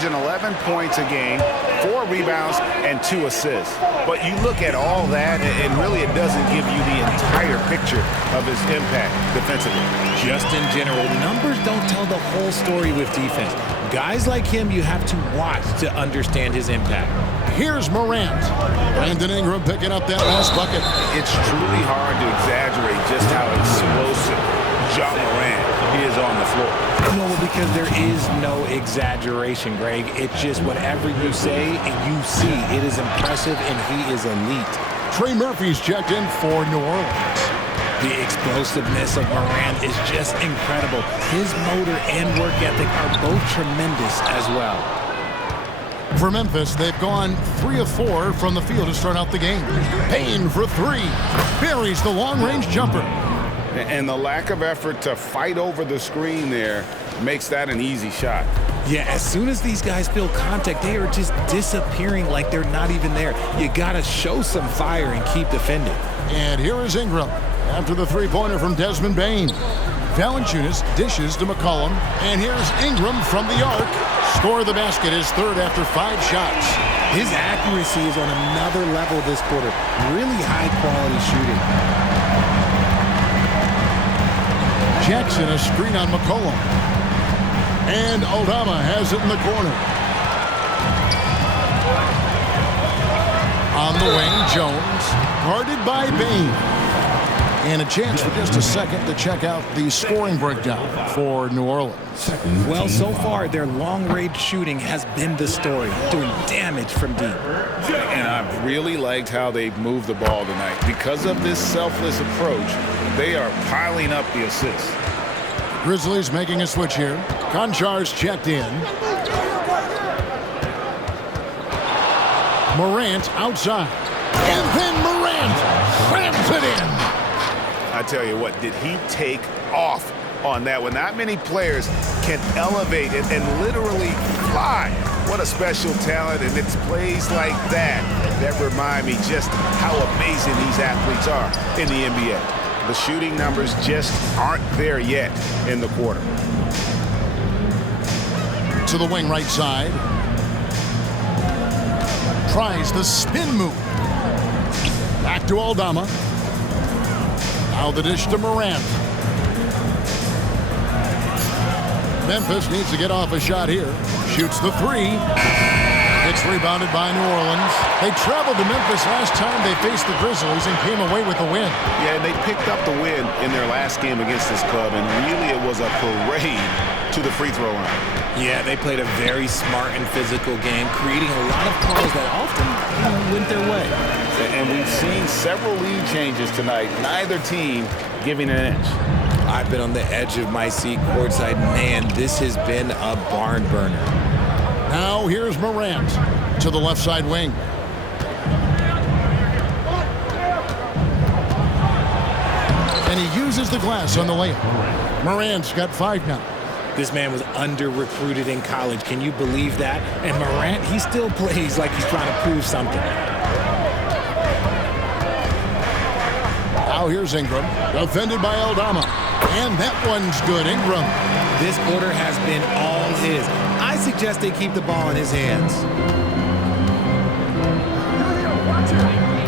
averaging 11 points a game, 4 rebounds, and 2 assists. But you look at all that, and really it doesn't give you the entire picture of his impact defensively. Just in general, numbers don't tell the whole story with defense. Guys like him, you have to watch to understand his impact. Here's Morant. Brandon Ingram picking up that last bucket. It's truly hard to exaggerate just how explosive Ja Morant is on the floor. No, because there is no exaggeration, Greg. It's just whatever you say and you see. It is impressive, and he is elite. Trey Murphy's checked in for New Orleans. The explosiveness of Morant is just incredible. His motor and work ethic are both tremendous as well. For Memphis, they've gone 3 of 4 from the field to start out the game. Payne for 3. Buries the long-range jumper. And the lack of effort to fight over the screen there makes that an easy shot. Yeah, as soon as these guys feel contact, they are just disappearing like they're not even there. You got to show some fire and keep defending. And here is Ingram after the three-pointer from Desmond Bane. Valanciunas dishes to McCollum. And here's Ingram from the arc. Score the basket, his third after 5 shots. His accuracy is on another level this quarter. Really high-quality shooting. Jackson, a screen on McCollum. And Aldama has it in the corner. On the wing, Jones, guarded by Bane. And a chance for just a second to check out the scoring breakdown for New Orleans. Well, so far, their long-range shooting has been the story, doing damage from deep. And I've really liked how they've moved the ball tonight. Because of this selfless approach, they are piling up the assists. Grizzlies making a switch here. Konchar's checked in. Morant outside. And then Morant slams it in. I tell you what, did he take off on that one? Not many players can elevate it and literally fly. What a special talent, and it's plays like that that remind me just how amazing these athletes are in the NBA. The shooting numbers just aren't there yet in the quarter. To the wing right side. Tries the spin move. Back to Aldama. Now the dish to Morant. Memphis needs to get off a shot here. Shoots the 3. It's rebounded by New Orleans. They traveled to Memphis last time they faced the Grizzlies and came away with the win. Yeah, and they picked up the win in their last game against this club, and really it was a parade to the free throw line. Yeah, they played a very smart and physical game, creating a lot of calls that often went their way. And we've seen several lead changes tonight, neither team giving an inch. I've been on the edge of my seat courtside. Man, this has been a barn burner. Now here's Morant to the left side wing. And he uses the glass on the layup. Morant's got 5 now. This man was under-recruited in college. Can you believe that? And Morant, he still plays like he's trying to prove something. Now here's Ingram, defended by Aldama. And that one's good, Ingram. This quarter has been all his. I suggest they keep the ball in his hands.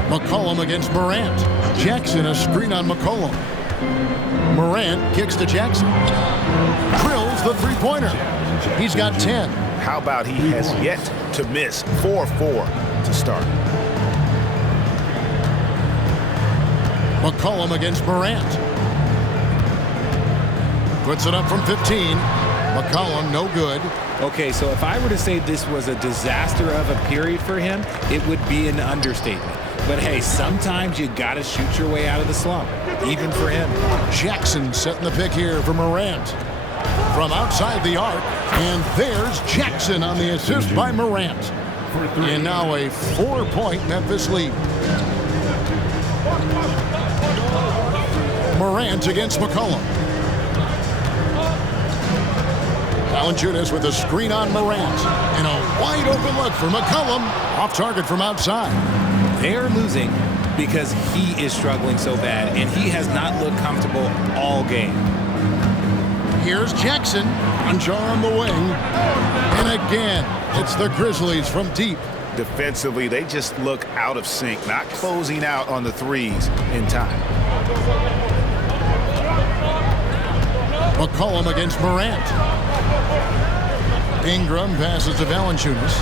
McCollum against Morant. Jackson a screen on McCollum. Morant kicks to Jackson. Drills the three-pointer. He's got 10. How about he has yet to miss 4-4 to start. McCollum against Morant. Puts it up from 15. McCollum, no good. Okay, so if I were to say this was a disaster of a period for him, it would be an understatement. But hey, sometimes you got to shoot your way out of the slump, even for him. Jackson setting the pick here for Morant. From outside the arc, and there's Jackson on the assist by Morant. And now a 4-point Memphis lead. Morant against McCollum. Valanciunas with a screen on Morant. And a wide open look for McCollum. Off target from outside. They're losing because he is struggling so bad, and he has not looked comfortable all game. Here's Jackson. Puncher on the wing. And again, it's the Grizzlies from deep. Defensively, they just look out of sync, not closing out on the threes in time. McCollum against Morant. Ingram passes to Valanciunas.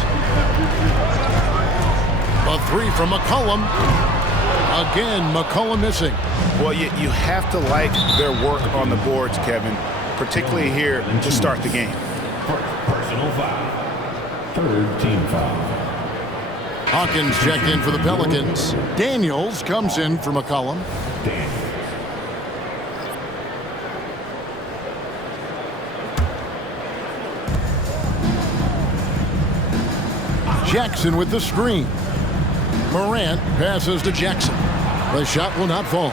A three from McCollum. Again, McCollum missing. Well, you have to like their work on the boards, Kevin, particularly here to start the game. Personal foul. Third team foul. Hawkins checked in for the Pelicans. Daniels comes in for McCollum. Jackson with the screen. Morant passes to Jackson. The shot will not fall.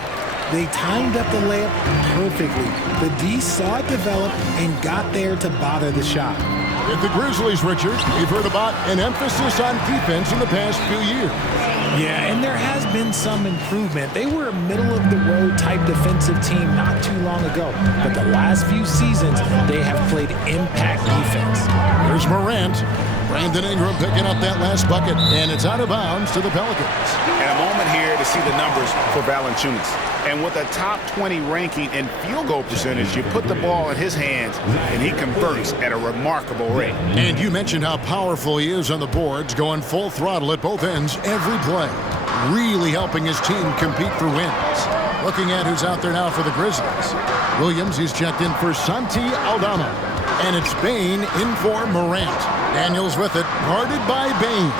They timed up the layup perfectly. The D saw it develop and got there to bother the shot. With the Grizzlies, Richard, we've heard about an emphasis on defense in the past few years. Yeah, and there has been some improvement. They were a middle-of-the-road type defensive team not too long ago. But the last few seasons, they have played impact defense. Here's Morant. Brandon Ingram picking up that last bucket, and it's out of bounds to the Pelicans. And a moment here to see the numbers for Valanciunas. And with a top 20 ranking in field goal percentage, you put the ball in his hands, and he converts at a remarkable rate. And you mentioned how powerful he is on the boards, going full throttle at both ends every play. Really helping his team compete for wins. Looking at who's out there now for the Grizzlies. Williams, he's checked in for Santi Aldama. And it's Bane in for Morant. Daniels with it, guarded by Bane.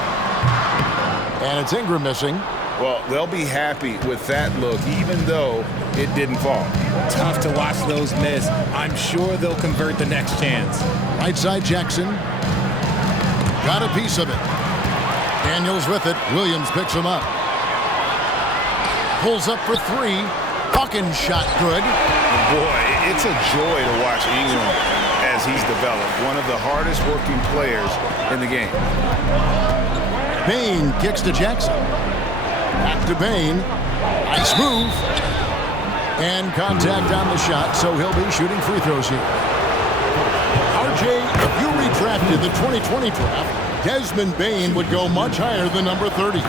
And it's Ingram missing. Well, they'll be happy with that look, even though it didn't fall. Tough to watch those miss. I'm sure they'll convert the next chance. Right side Jackson. Got a piece of it. Daniels with it. Williams picks him up. Pulls up for three. Hawkins shot good. Boy, it's a joy to watch Ingram as he's developed. One of the hardest working players in the game. Bane kicks to Jackson. Back to Bane. Nice move. And contact on the shot, so he'll be shooting free throws here. RJ, if you redrafted the 2020 draft, Desmond Bane would go much higher than number 30.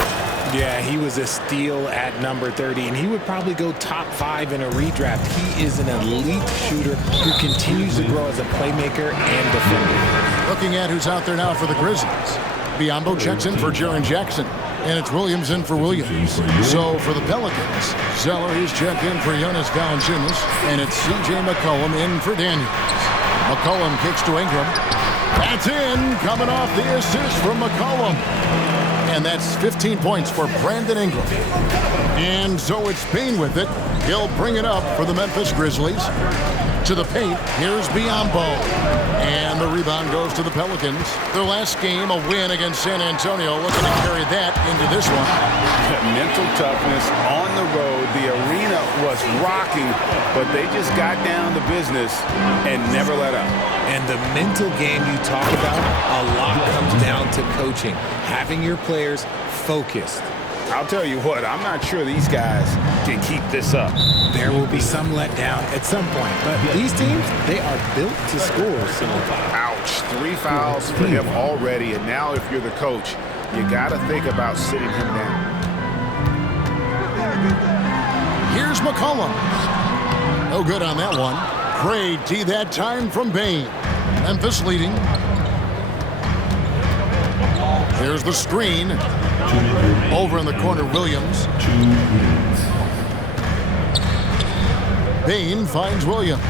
Yeah, he was a steal at number 30, and he would probably go top 5 in a redraft. He is an elite shooter who continues to grow as a playmaker and defender. Looking at who's out there now for the Grizzlies. Biyombo checks in for Jaren Jackson. And it's Williams in for Williams. So for the Pelicans, Zeller is checked in for Jonas Valanciunas. And it's C.J. McCollum in for Daniels. McCollum kicks to Ingram. That's in, coming off the assist from McCollum. And that's 15 points for Brandon Ingram. And so it's Bane with it. He'll bring it up for the Memphis Grizzlies. To the paint, here's Biyombo. And the rebound goes to the Pelicans. Their last game, a win against San Antonio, looking to carry that into this one. Mental toughness on the road. The arena was rocking, but they just got down to business and never let up. And the mental game you talk about, a lot comes down to coaching, having your players focused. I'll tell you what, I'm not sure these guys can keep this up. There will be some letdown at some point, but these teams, they are built to score. So. Ouch, 3 fouls for him already, and now if you're the coach, you got to think about sitting him down. Here's McCollum. No good on that one. Great D that time from Bane. Memphis leading. Here's the screen. Over in the corner, Williams. Bane finds Williams.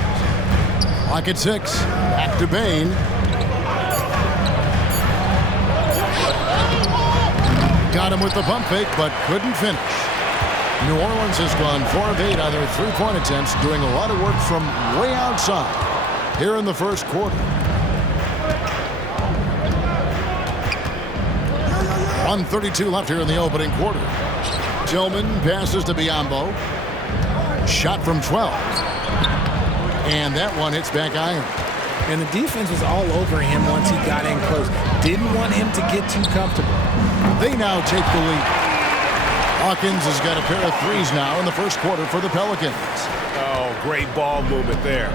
Lock at 6. Back to Bane. Got him with the pump fake, but couldn't finish. New Orleans has gone 4 of 8 on their three-point attempts, doing a lot of work from way outside here in the first quarter. 1:32 left here in the opening quarter. Tillman passes to Biyombo. Shot from 12. And that one hits back iron. And the defense was all over him once he got in close. Didn't want him to get too comfortable. They now take the lead. Hawkins has got a pair of threes now in the first quarter for the Pelicans. Oh, great ball movement there.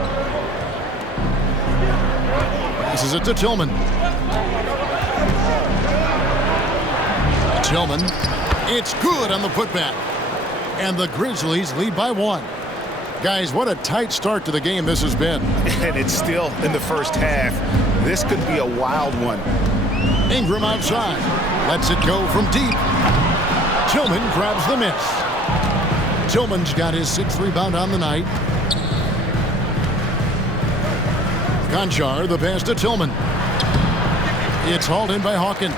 Passes it to Tillman. Tillman. It's good on the putback. And the Grizzlies lead by 1. Guys, what a tight start to the game this has been. And it's still in the first half. This could be a wild one. Ingram outside. Lets it go from deep. Tillman grabs the miss. Tillman's got his 6th rebound on the night. Conchar, the pass to Tillman. It's hauled in by Hawkins.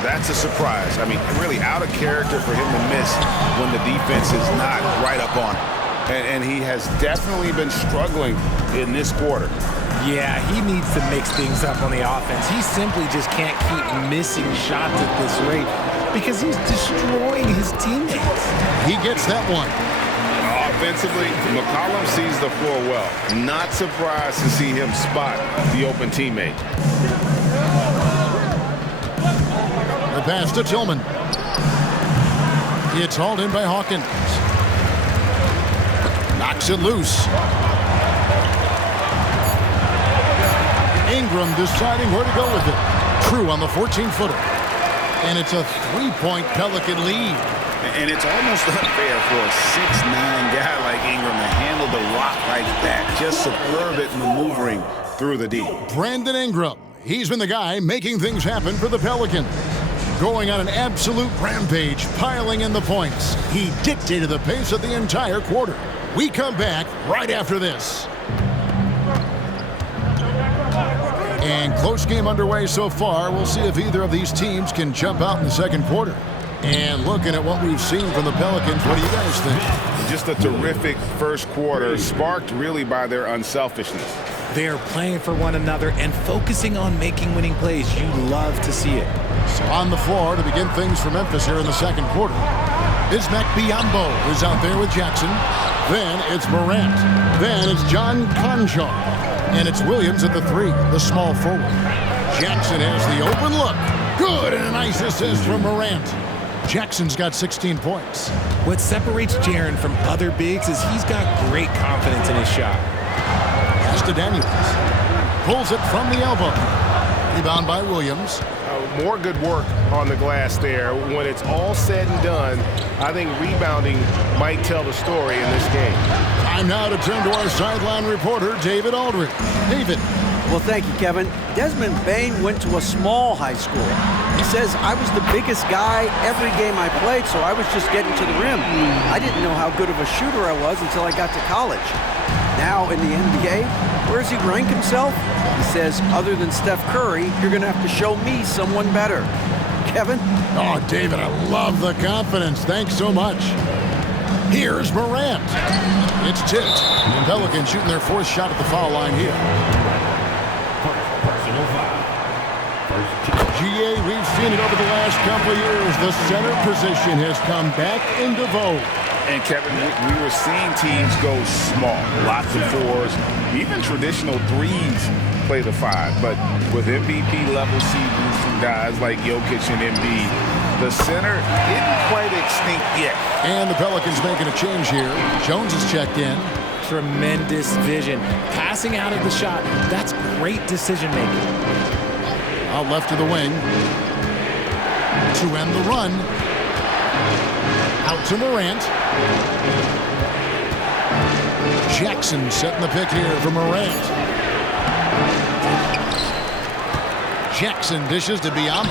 That's a surprise. I mean, really out of character for him to miss when the defense is not right up on him. And he has definitely been struggling in this quarter. Yeah, he needs to mix things up on the offense. He simply just can't keep missing shots at this rate because he's destroying his teammates. He gets that one. Offensively, McCollum sees the floor well. Not surprised to see him spot the open teammate. The pass to Tillman. It's hauled in by Hawkins. Knocks it loose. Ingram deciding where to go with it. True on the 14-footer. And it's a 3-point Pelican lead. And it's almost unfair for a 6'9" guy like Ingram to handle the rock like that. Just superb at maneuvering through the D. Brandon Ingram. He's been the guy making things happen for the Pelicans. Going on an absolute rampage, piling in the points. He dictated the pace of the entire quarter. We come back right after this. And close game underway so far. We'll see if either of these teams can jump out in the second quarter. And looking at what we've seen from the Pelicans, what do you guys think? Just a terrific first quarter, sparked really by their unselfishness. They're playing for one another and focusing on making winning plays. You love to see it. So on the floor to begin things for Memphis here in the second quarter. Bismack Biyombo is out there with Jackson. Then it's Morant. Then it's John Conchar. And it's Williams at the 3, the small forward. Jackson has the open look. Good, and a nice assist from Morant. Jackson's got 16 points. What separates Jaren from other bigs is he's got great confidence in his shot. Pass to Daniels. Pulls it from the elbow. Rebound by Williams. More good work on the glass there. When it's all said and done, I think rebounding might tell the story in this game. Time now to turn to our sideline reporter, David Aldridge. David. Well, thank you, Kevin. Desmond Bane went to a small high school. He says, I was the biggest guy every game I played, so I was just getting to the rim. I didn't know how good of a shooter I was until I got to college. Now in the NBA, where does he rank himself? He says, other than Steph Curry, you're going to have to show me someone better. Kevin? Oh, David, I love the confidence. Thanks so much. Here's Morant. It's tipped. Pelicans shooting their 4th shot at the foul line here. Personal foul. GA, we've seen it over the last couple of years. The center position has come back into vogue. And Kevin, we were seeing teams go small, lots of 4s, even traditional 3s play the 5. But with MVP-level seasons from guys like Jokic and Embiid, the center isn't quite extinct yet. And the Pelicans making a change here. Jones is checked in. Tremendous vision. Passing out of the shot, that's great decision-making. Out left to the wing. To end the run. Out to Morant. Jackson setting the pick here for Morant. Jackson dishes to Biyombo.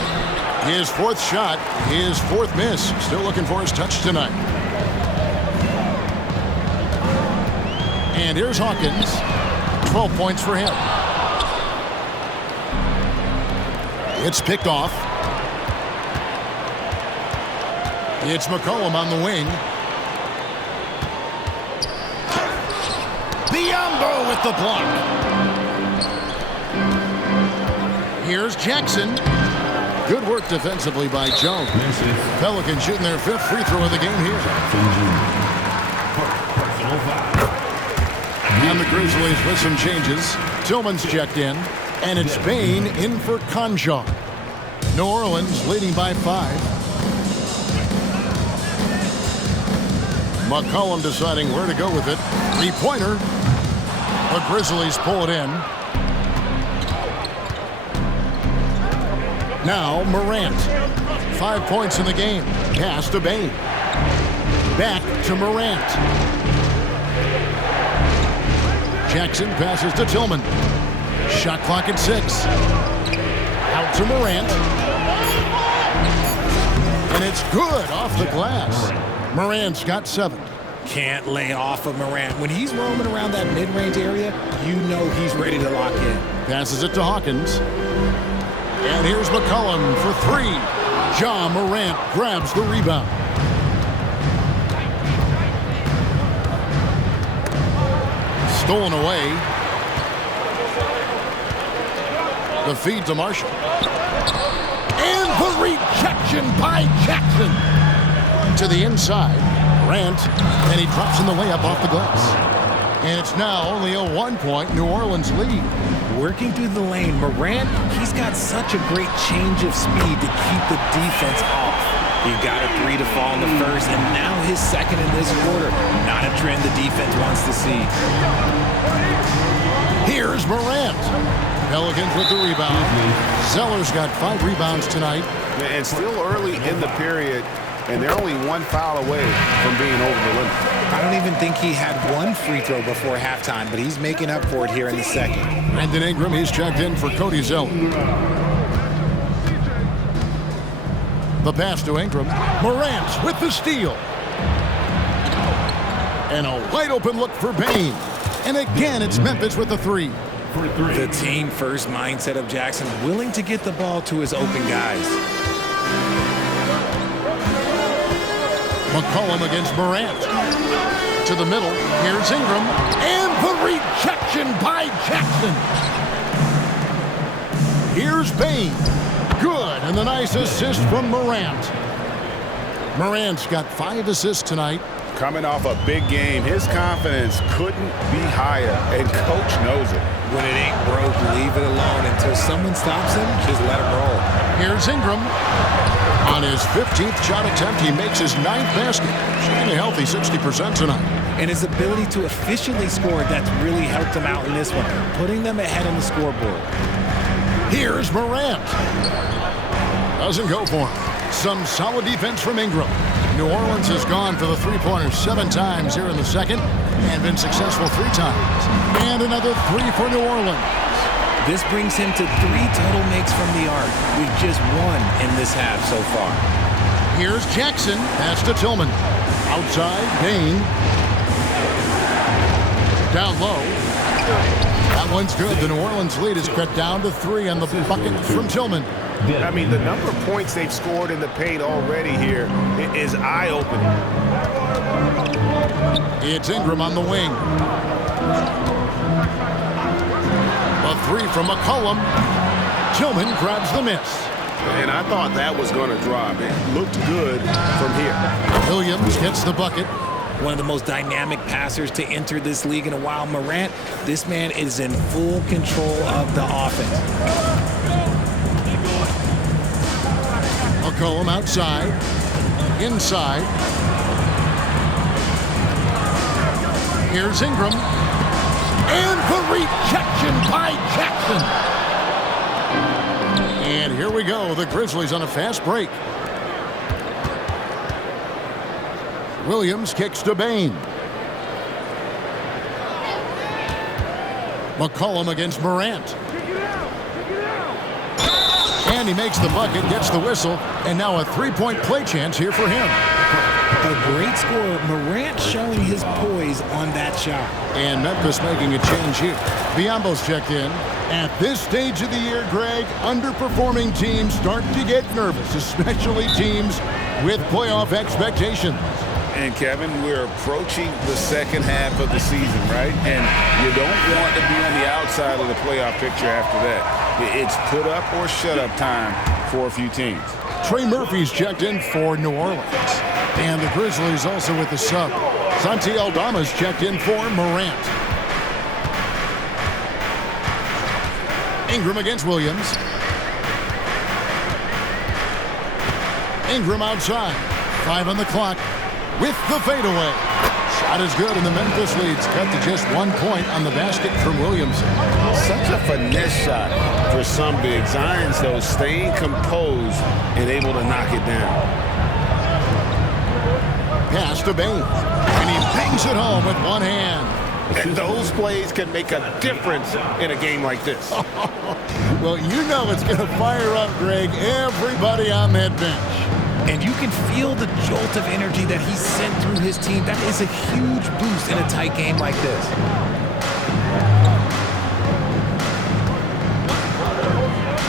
His 4th shot, his 4th miss. Still looking for his touch tonight. And here's Hawkins. 12 points for him. It's picked off. It's McCollum on the wing. Biyombo with the block. Here's Jackson. Good work defensively by Jones. Pelicans shooting their 5th free throw of the game here. Personal foul. And the Grizzlies with some changes. Tillman's checked in. And it's Bane in for Conchar. New Orleans leading by 5. McCollum deciding where to go with it. 3-pointer. The Grizzlies pull it in. Now Morant. 5 points in the game. Pass to Bain. Back to Morant. Jackson passes to Tillman. Shot clock at 6. Out to Morant. And it's good off the glass. Morant's got 7. Can't lay off of Morant. When he's roaming around that mid-range area, you know he's ready to lock in. Passes it to Hawkins. And here's McCollum for 3. Ja Morant grabs the rebound. Stolen away. The feed to Marshall. And the rejection by Jackson. To the inside. Morant. And he drops in the layup off the glass. And it's now only a 1-point New Orleans lead. Working through the lane, Morant, he's got such a great change of speed to keep the defense off. He got a 3 to fall in the first, and now his second in this quarter. Not a trend the defense wants to see. Here's Morant. Pelicans with the rebound. Zeller's got 5 rebounds tonight. And still early in the period, and they're only 1 foul away from being over the limit. I don't even think he had 1 free throw before halftime, but he's making up for it here in the second. Brandon Ingram, he's checked in for Cody Zeller. The pass to Ingram. Morant with the steal. And a wide open look for Bain. And again, it's Memphis with the 3. The team first mindset of Jackson, willing to get the ball to his open guys. McCollum against Morant. To the middle. Here's Ingram. And the rejection by Jackson. Here's Bain. Good. And the nice assist from Morant. Morant's got 5 assists tonight. Coming off a big game, his confidence couldn't be higher, and Coach knows it. When it ain't broke, leave it alone until someone stops him. Just let him roll. Here's Ingram. On his 15th shot attempt, he makes his 9th basket. Shooting a healthy 60% tonight. And his ability to efficiently score, that's really helped him out in this one, putting them ahead on the scoreboard. Here's Morant. Doesn't go for him. Some solid defense from Ingram. New Orleans has gone for the three-pointers 7 times here in the second and been successful 3 times. And another 3 for New Orleans. This brings him to 3 total makes from the arc, with just 1 in this half so far. Here's Jackson. Pass to Tillman. Outside, Bain. Down low. That one's good. The New Orleans lead is cut down to 3 on the bucket from Tillman. I mean, the number of points they've scored in the paint already here is eye-opening. It's Ingram on the wing. A 3 from McCollum. Tillman grabs the miss. And I thought that was going to drop. It looked good from here. Williams gets the bucket. One of the most dynamic passers to enter this league in a while. Morant, this man is in full control of the offense. McCollum outside. Inside. Here's Ingram. And the rejection by Jackson. And here we go. The Grizzlies on a fast break. Williams kicks to Bain. McCollum against Morant. And he makes the bucket, gets the whistle, and now a 3-point play chance here for him. A great scorer. Morant showing his poise on that shot. And Memphis making a change here. Biombo's checked in. At this stage of the year, Greg, underperforming teams start to get nervous, especially teams with playoff expectations. And Kevin, we're approaching the second half of the season, right? And you don't want to be on the outside of the playoff picture after that. It's put up or shut up time for a few teams. Trey Murphy's checked in for New Orleans. And the Grizzlies also with the sub. Santi Aldama's checked in for Morant. Ingram against Williams. Ingram outside. 5 on the clock. With the fadeaway. Shot is good, and the Memphis lead's cut to just 1 point on the basket from Williamson. such a finesse shot for some bigs. Irons, though, staying composed and able to knock it down. Pass to Bain, and he bangs it home with one hand. And those plays can make a difference in a game like this. Well, you know it's going to fire up, Greg, everybody on that bench. And you can feel the jolt of energy that he sent through his team. That is a huge boost in a tight game like this.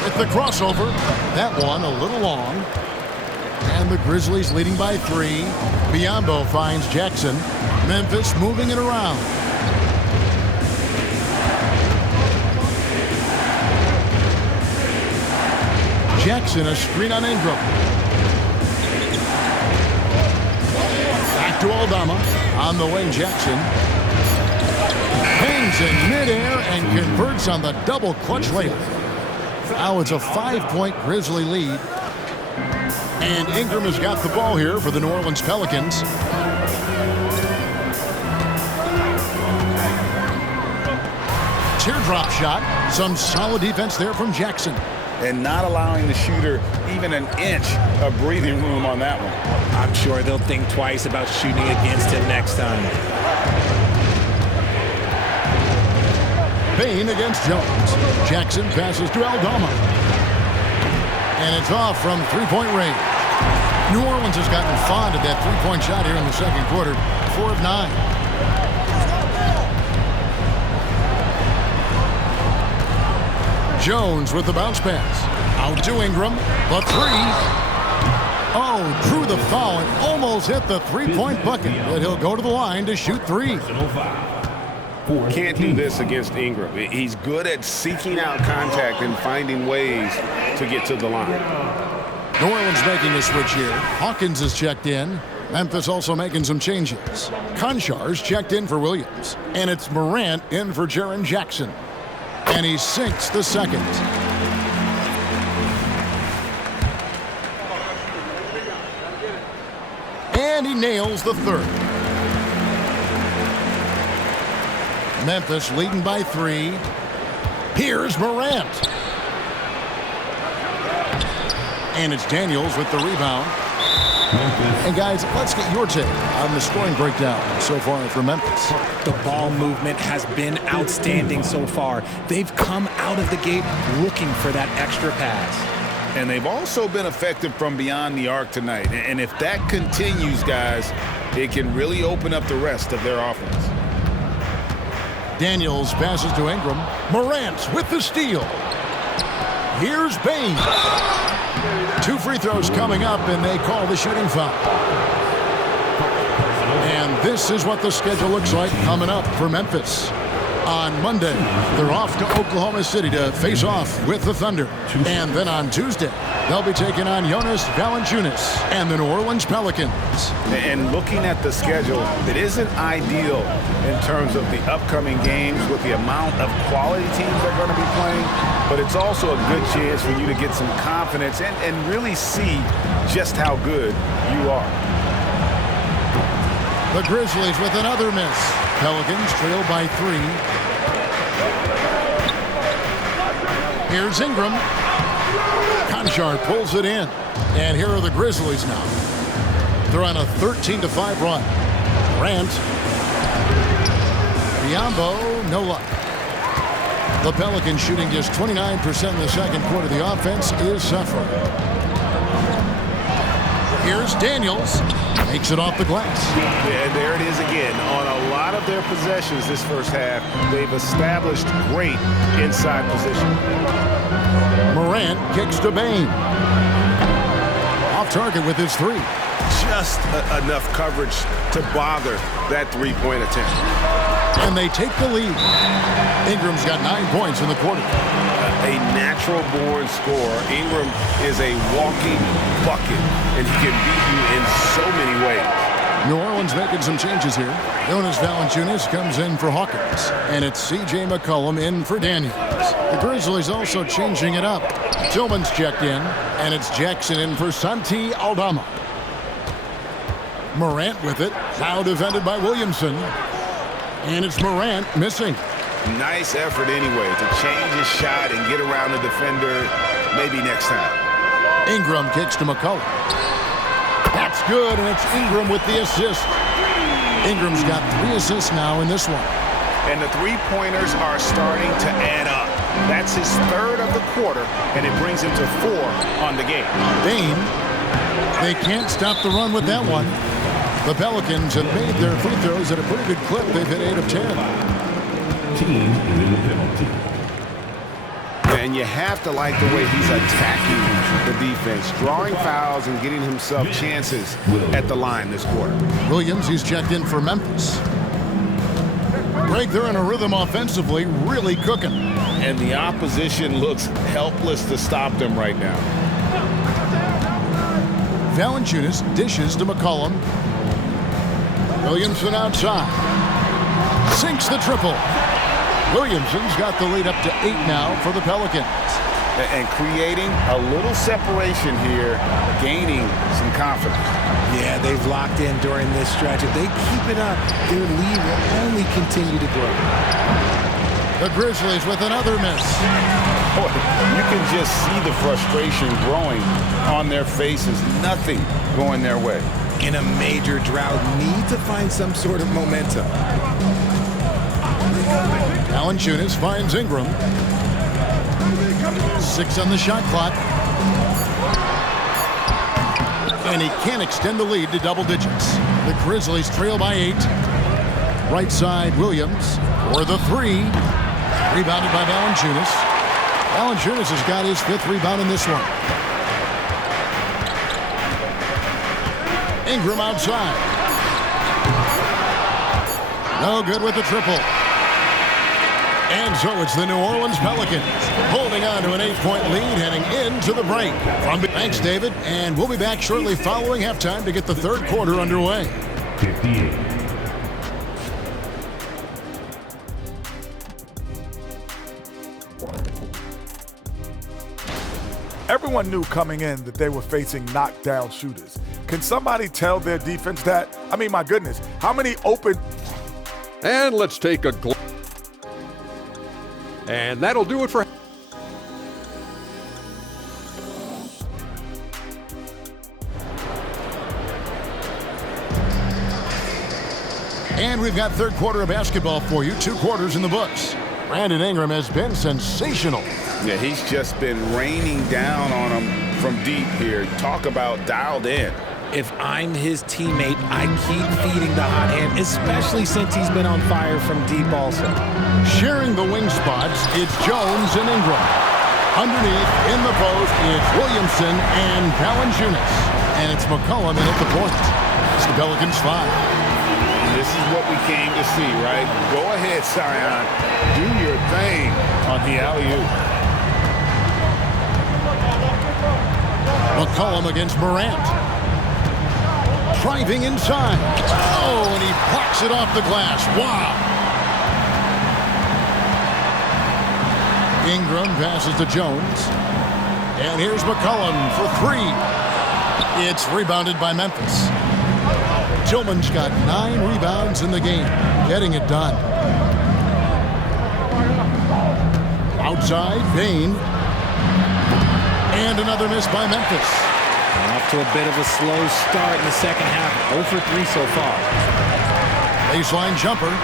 With the crossover, that one a little long. And the Grizzlies leading by 3. Biyombo finds Jackson. Memphis moving it around. Jackson, a screen on Ingram. Back to Aldama. On the wing, Jackson. Hangs in midair and converts on the double clutch layup. Now it's a 5-point Grizzly lead. And Ingram has got the ball here for the New Orleans Pelicans. Teardrop shot. Some solid defense there from Jackson. And not allowing the shooter even an inch of breathing room on that one. I'm sure they'll think twice about shooting against him next time. Bain against Jones. Jackson passes to Aldama. And it's off from three-point range. New Orleans has gotten fond of that three-point shot here in the second quarter. 4 of 9. Jones with the bounce pass. Out to Ingram. The 3. Oh, drew the foul and almost hit the three-point bucket. But he'll go to the line to shoot 3. Can't do this against Ingram. He's good at seeking out contact and finding ways to get to the line. New Orleans making a switch here. Hawkins is checked in. Memphis also making some changes. Konchar's checked in for Williams. And it's Morant in for Jaren Jackson. And he sinks the second. And he nails the third. Memphis leading by 3. Here's Morant. And it's Daniels with the rebound. And guys, let's get your take on the scoring breakdown so far for Memphis. The ball movement has been outstanding so far. They've come out of the gate looking for that extra pass. And they've also been effective from beyond the arc tonight. And if that continues, guys, it can really open up the rest of their offense. Daniels passes to Ingram. Morant with the steal. Here's Bain. 2 free throws coming up, and they call the shooting foul. And this is what the schedule looks like coming up for Memphis. On Monday, they're off to Oklahoma City to face off with the Thunder. And then on Tuesday, they'll be taking on Jonas Valanciunas and the New Orleans Pelicans. And looking at the schedule, it isn't ideal in terms of the upcoming games with the amount of quality teams they're going to be playing, but it's also a good chance for you to get some confidence and really see just how good you are. The Grizzlies with another miss. Pelicans trail by 3. Here's Ingram. Konchar pulls it in. And here are the Grizzlies now. They're on a 13-5 run. Morant. Biyombo, no luck. The Pelicans shooting just 29% in the second quarter. The offense is suffering. Here's Daniels. Makes it off the glass. And there it is again. On a lot of their possessions this first half, they've established great inside position. Morant kicks to Bain. Off target with his 3. Just enough coverage to bother that three-point attempt. And they take the lead. Ingram's got 9 points in the quarter. A natural-born scorer. Ingram is a walking bucket, and he can beat you in so many ways. New Orleans making some changes here. Jonas Valanciunas comes in for Hawkins. And it's C.J. McCollum in for Daniels. The Grizzlies also changing it up. Tillman's checked in, and it's Jackson in for Santi Aldama. Morant with it. Now defended by Williamson. And it's Morant missing. Nice effort anyway to change his shot and get around the defender maybe next time. Ingram kicks to McCullough. That's good, and it's Ingram with the assist. Ingram's got 3 assists now in this one. And the three-pointers are starting to add up. That's his 3rd of the quarter, and it brings him to 4 on the game. Bane, they can't stop the run with that one. The Pelicans have made their free throws at a pretty good clip. They've hit 8 of 10. Team is in the penalty. And you have to like the way he's attacking the defense, drawing fouls and getting himself chances at the line this quarter. Williams, he's checked in for Memphis. Greg, they're in a rhythm offensively, really cooking. And the opposition looks helpless to stop them right now. Valanciunas dishes to McCollum. Williamson outside. Sinks the triple. Williamson's got the lead up to 8 now for the Pelicans. And creating a little separation here, gaining some confidence. Yeah, they've locked in during this stretch. If they keep it up, their lead will only continue to grow. The Grizzlies with another miss. Boy, you can just see the frustration growing on their faces. Nothing going their way. In a major drought, need to find some sort of momentum. Valanciunas finds Ingram. 6 on the shot clock. And he can't extend the lead to double digits. The Grizzlies trail by 8. Right side, Williams for the 3. Rebounded by Valanciunas. Valanciunas has got his 5th rebound in this one. Ingram outside. No good with the triple. And so it's the New Orleans Pelicans holding on to an 8-point lead heading into the break. Thanks, David. And we'll be back shortly following halftime to get the 3rd quarter underway. 58. Everyone knew coming in that they were facing knockdown shooters. Can somebody tell their defense that? I mean, my goodness, how many open... And let's take a glance. And that'll do it for... And we've got 3rd quarter of basketball for you. 2 quarters in the books. Brandon Ingram has been sensational. Yeah, he's just been raining down on him from deep here. Talk about dialed in. If I'm his teammate, I keep feeding the hot hand, especially since he's been on fire from deep also. Sharing the wing spots, it's Jones and Ingram. Underneath, in the post, it's Williamson and Valanciunas. And it's McCollum in at the point. It's the Pelicans 5. This is what we came to see, right? Go ahead, Zion. Do your thing on the alley-oop. McCollum against Morant. Driving inside. Oh, and he blocks it off the glass. Wow. Ingram passes to Jones. And here's McCollum for 3. It's rebounded by Memphis. Tillman's got 9 rebounds in the game, getting it done. Outside, Bane. And another miss by Memphis. Off to a bit of a slow start in the second half. 0 for 3 so far. Baseline jumper.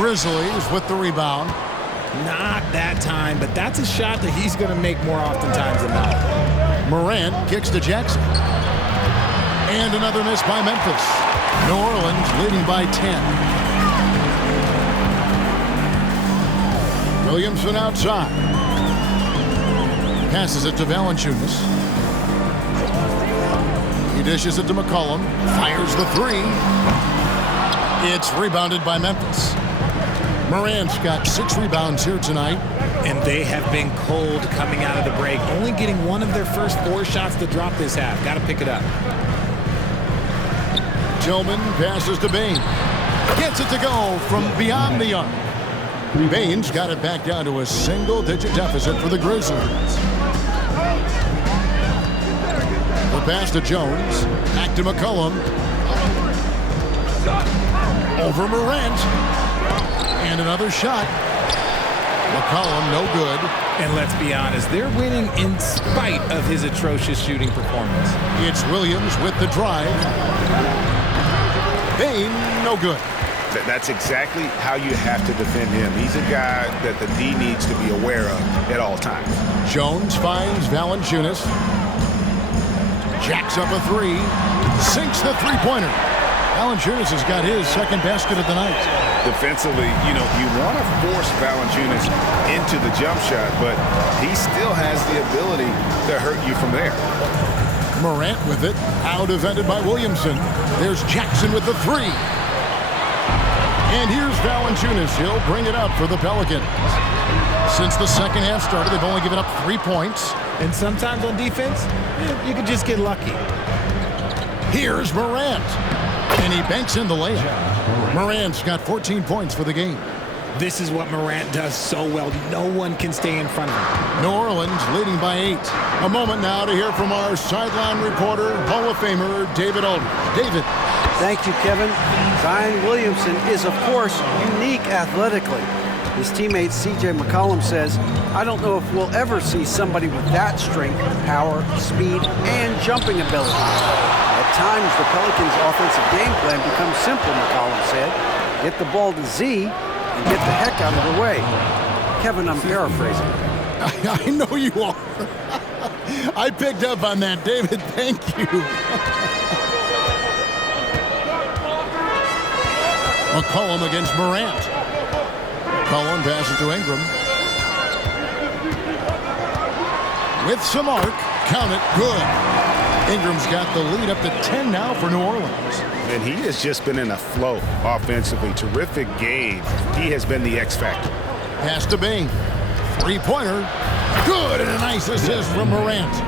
Grizzlies with the rebound. Not that time, but that's a shot that he's going to make more oftentimes than not. Morant kicks to Jackson. And another miss by Memphis. New Orleans leading by 10. Williamson outside. Passes it to Valanciunas. He dishes it to McCollum. Fires the 3. It's rebounded by Memphis. Morant's got 6 rebounds here tonight. And they have been cold coming out of the break. Only getting 1 of their first 4 shots to drop this half. Got to pick it up. Tillman passes to Bane. Gets it to go from beyond the arc. Bane's got it back down to a single-digit deficit for the Grizzlies. The pass to Jones. Back to McCollum. Over Morant. And another shot. McCollum, no good. And let's be honest, they're winning in spite of his atrocious shooting performance. It's Williams with the drive. Bain, no good. That's exactly how you have to defend him. He's a guy that the D needs to be aware of at all times. Jones finds Valanciunas. Jacks up a three. Sinks the three-pointer. Valanciunas has got his second basket of the night. Defensively, you want to force Valanciunas into the jump shot, but he still has the ability to hurt you from there. Morant with it. Out defended by Williamson. There's Jackson with the three. And here's Valanciunas. He'll bring it up for the Pelicans. Since the second half started, they've only given up 3 points. And sometimes on defense, you could just get lucky. Here's Morant. And he banks in the layup. Morant's got 14 points for the game. This is what Morant does so well. No one can stay in front of him. New Orleans leading by 8. A moment now to hear from our sideline reporter, Hall of Famer David Aldridge. David. Thank you, Kevin. Zion Williamson is, of course, unique athletically. His teammate C.J. McCollum says, I don't know if we'll ever see somebody with that strength, power, speed, and jumping ability. At times, the Pelicans' offensive game plan becomes simple, McCollum said. Get the ball to Z and get the heck out of the way. Kevin, I'm paraphrasing. I know you are. I picked up on that, David. Thank you. McCollum against Morant. McCollum passes to Ingram. With some arc. Count it. Good. Ingram's got the lead up to 10 now for New Orleans. And he has just been in a flow offensively. Terrific game. He has been the X factor. Pass to Bain. Three-pointer. Good, and a nice assist from Morant.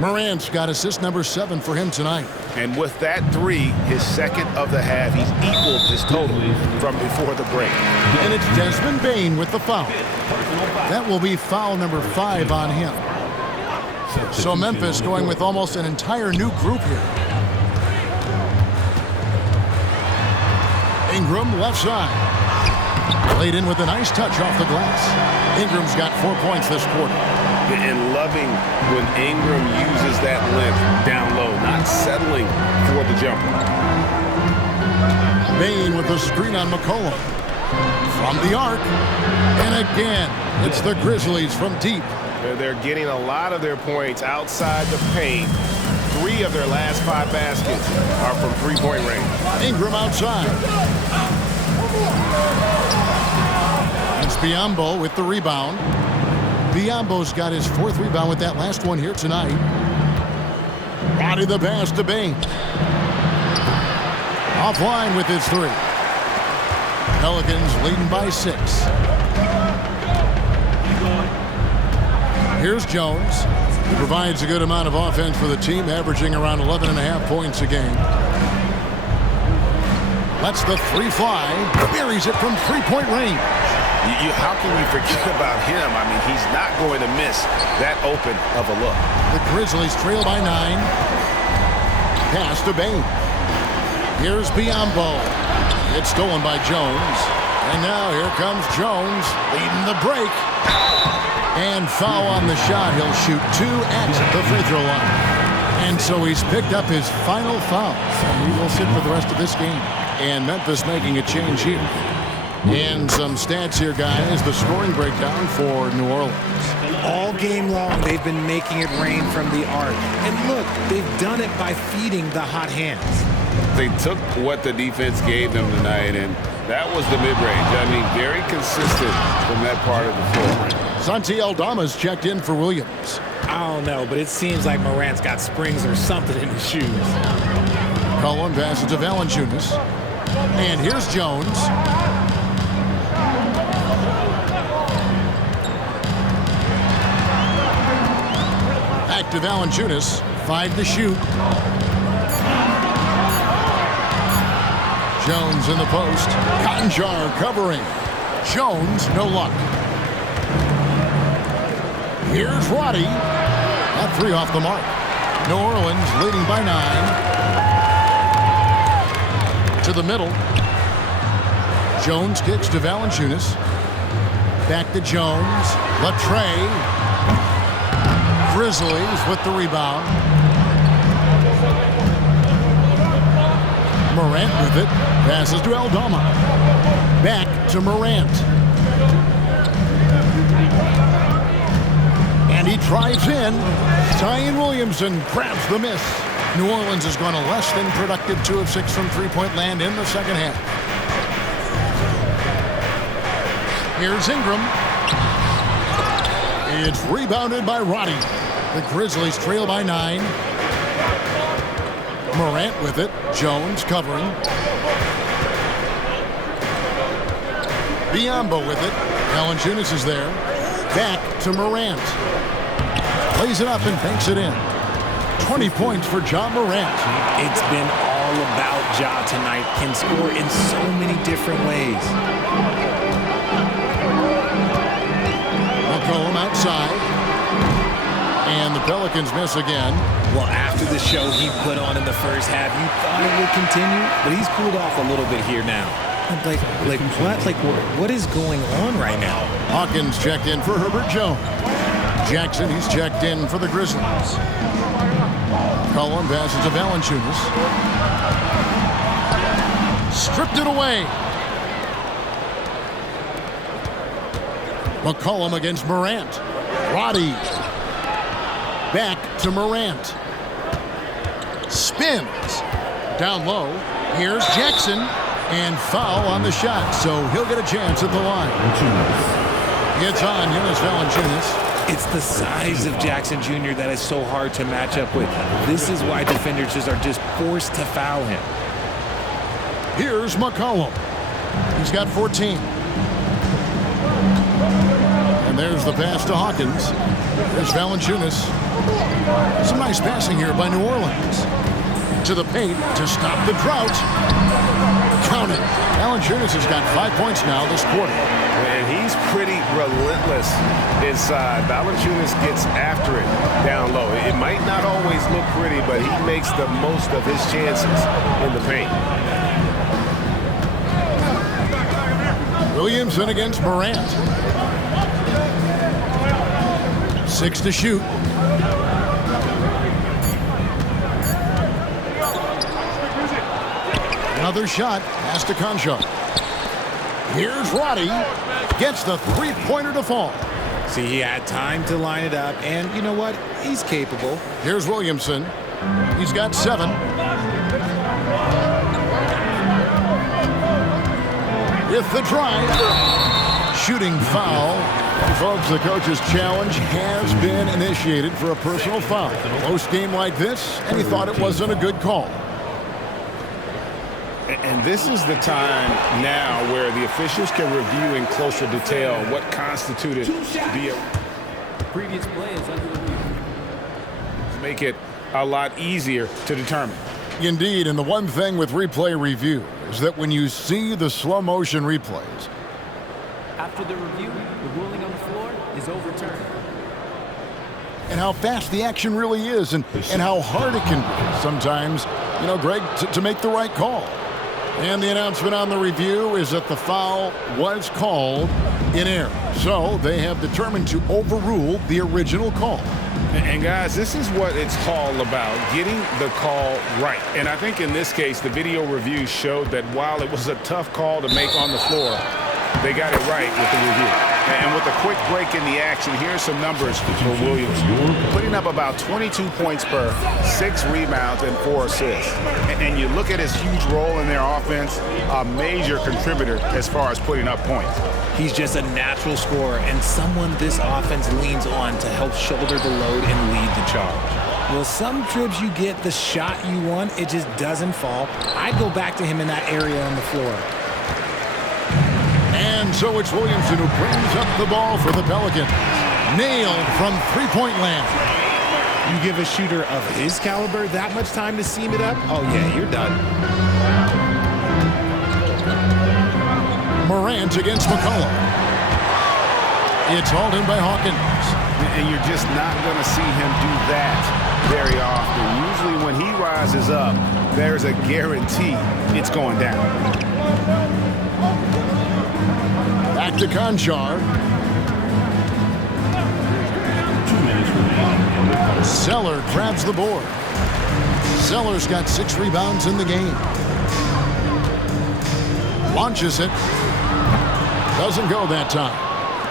Morant's got assist number 7 for him tonight. And with that three, his second of the half, he's equaled his total from before the break. And it's Desmond Bain with the foul. That will be foul number 5 on him. So Memphis going with almost an entire new group here. Ingram left side. Laid in with a nice touch off the glass. Ingram's got 4 points this quarter. And loving when Ingram uses that length down low, not settling for the jumper. Bain with the screen on McCollum. From the arc. And again, it's the Grizzlies from deep. They're getting a lot of their points outside the paint. 3 of their last 5 baskets are from three-point range. Ingram outside. It's Biyombo with the rebound. Biyombo's got his 4th rebound with that last one here tonight. Body the pass to Bain. Offline with his 3. Pelicans leading by 6. Here's Jones. He provides a good amount of offense for the team, averaging around 11.5 points a game. Lets the 3 fly. Buries it from 3-point range. How can you forget about him? I mean, he's not going to miss that open of a look. The Grizzlies trail by 9. Pass to Bain. Here's Biyombo. It's stolen by Jones. And now here comes Jones leading the break. And foul on the shot. He'll shoot 2 at the free throw line. And so he's picked up his final foul. So he will sit for the rest of this game. And Memphis making a change here. And some stats here, guys. The scoring breakdown for New Orleans. All game long, they've been making it rain from the arc. And look, they've done it by feeding the hot hands. They took what the defense gave them tonight, and that was the mid-range. I mean, very consistent from that part of the floor. Santi Aldama's checked in for Williams. I don't know, but it seems like Morant's got springs or something in his shoes. Cullen passes to Valanciunas. And here's Jones. Back to Valanciunas. 5 to shoot. Jones in the post. Cotton Jar covering. Jones, no luck. Here's Roddy. That 3 off the mark. New Orleans leading by 9. To the middle. Jones kicks to Valanciunas. Back to Jones. Latre. Grizzlies with the rebound. Morant with it. Passes to Aldama. Back to Morant. And he drives in. Zion Williamson grabs the miss. New Orleans has gone a less than productive 2 of 6 from three-point land in the second half. Here's Ingram. It's rebounded by Roddy. The Grizzlies trail by 9. Morant with it. Jones covering. Biyombo with it. Valanciunas is there. Back to Morant. Plays it up and banks it in. 20 points for Ja Morant. It's been all about Ja tonight. Can score in so many different ways. McCollum outside. And the Pelicans miss again. Well, after the show he put on in the first half, you thought it would continue, but he's cooled off a little bit here now. What is going on right now? Hawkins checked in for Herbert Jones. Jackson, he's checked in for the Grizzlies. Cullen passes to Valanciunas. Stripped it away. McCollum against Morant. Roddy. Back to Morant. Spins. Down low. Here's Jackson. And foul on the shot, so he'll get a chance at the line. It's on Jonas Valanciunas. It's the size of Jackson Jr. that is so hard to match up with. This is why defenders are just forced to foul him. Here's McCollum. He's got 14. And there's the pass to Hawkins. There's Valanciunas. Some nice passing here by New Orleans. To the paint to stop the drought. Counted. Valanciunas has got 5 points now this quarter. And he's pretty relentless inside. Valanciunas gets after it down low. It might not always look pretty, but he makes the most of his chances in the paint. Williamson against Morant. 6 to shoot. Another shot. Pass to Conchar. Here's Roddy. Gets the three-pointer to fall. See, he had time to line it up, and you know what? He's capable. Here's Williamson. He's got 7. With the drive. Shooting foul. And folks, the coach's challenge has been initiated for a personal foul. In a close game like this, and he thought it wasn't a good call. And this is the time now where the officials can review in closer detail what constituted to be a previous play is under review. Make it a lot easier to determine. Indeed, and the one thing with replay review is that when you see the slow motion replays, after the review, the ruling on the floor is overturned. And how fast the action really is and how hard it can be sometimes, you know, Greg, to make the right call. And the announcement on the review is that the foul was called in error. So they have determined to overrule the original call. And guys, this is what it's all about, getting the call right. And I think in this case, the video review showed that while it was a tough call to make on the floor, they got it right with the review. And with a quick break in the action, here's some numbers for Williams. Putting up about 22 points per 6 rebounds and 4 assists. And you look at his huge role in their offense, a major contributor as far as putting up points. He's just a natural scorer and someone this offense leans on to help shoulder the load and lead the charge. Well, some trips you get the shot you want, it just doesn't fall. I'd go back to him in that area on the floor. And so it's Williamson who brings up the ball for the Pelicans. Nailed from three-point land. You give a shooter of his caliber that much time to seam it up? Oh, yeah, you're done. Morant against McCollum. It's hauled in by Hawkins. And you're just not going to see him do that very often. Usually when he rises up, there's a guarantee it's going down. Back to Conchar. Zeller grabs the board. Zeller's got 6 rebounds in the game. Launches it. Doesn't go that time.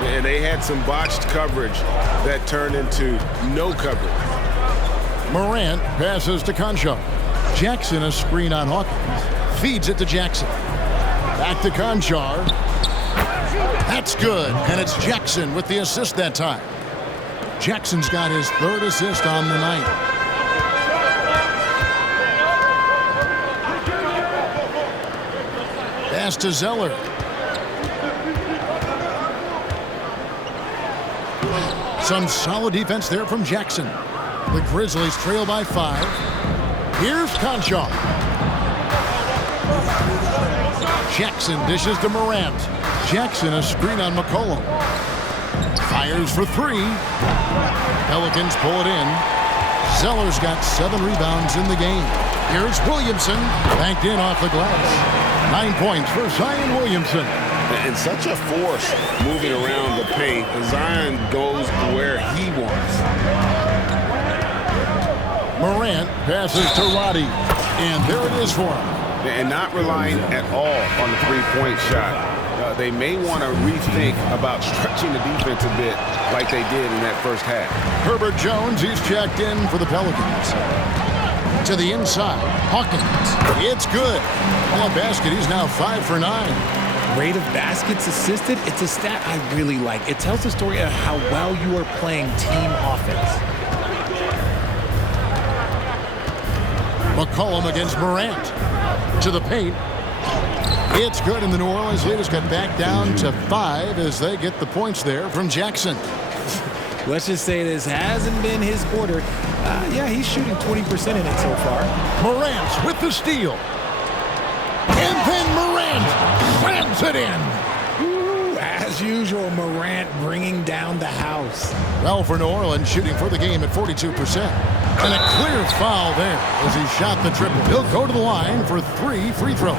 And they had some botched coverage that turned into no coverage. Morant passes to Conchar. Jackson a screen on Hawkins. Feeds it to Jackson. Back to Conchar. That's good, and it's Jackson with the assist that time. Jackson's got his 3rd assist on the night. Pass to Zeller. Some solid defense there from Jackson. The Grizzlies trail by 5. Here's Conchar. Jackson dishes to Morant. Jackson a screen on McCollum. Fires for 3. Pelicans pull it in. Zeller's got 7 rebounds in the game. Here's Williamson. Banked in off the glass. 9 points for Zion Williamson. And such a force moving around the paint. Zion goes where he wants. Morant passes to Roddy. And there it is for him. And not relying at all on the three-point shot. They may want to rethink about stretching the defense a bit like they did in that first half. Herbert Jones, he's checked in for the Pelicans. To the inside, Hawkins. It's good. On the basket, he's now 5 for 9. Rate of baskets assisted, it's a stat I really like. It tells the story of how well you are playing team offense. McCollum against Morant. To the paint. It's good, and the New Orleans leaders got back down to 5 as they get the points there from Jackson. Let's just say this hasn't been his quarter. Yeah, he's shooting 20% in it so far. Morant with the steal. And then Morant slams it in. Ooh, as usual, Morant bringing down the house. Well, for New Orleans, shooting for the game at 42%. And a clear foul there as he shot the triple. He'll go to the line for 3 free throws.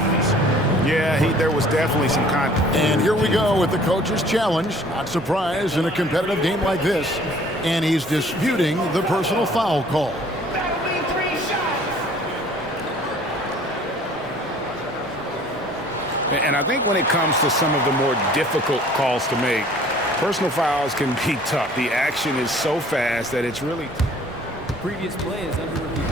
Yeah, there was definitely some contact. And here we go with the coach's challenge. Not surprised in a competitive game like this. And he's disputing the personal foul call. And I think when it comes to some of the more difficult calls to make, personal fouls can be tough. The action is so fast that it's really... Previous play is under review.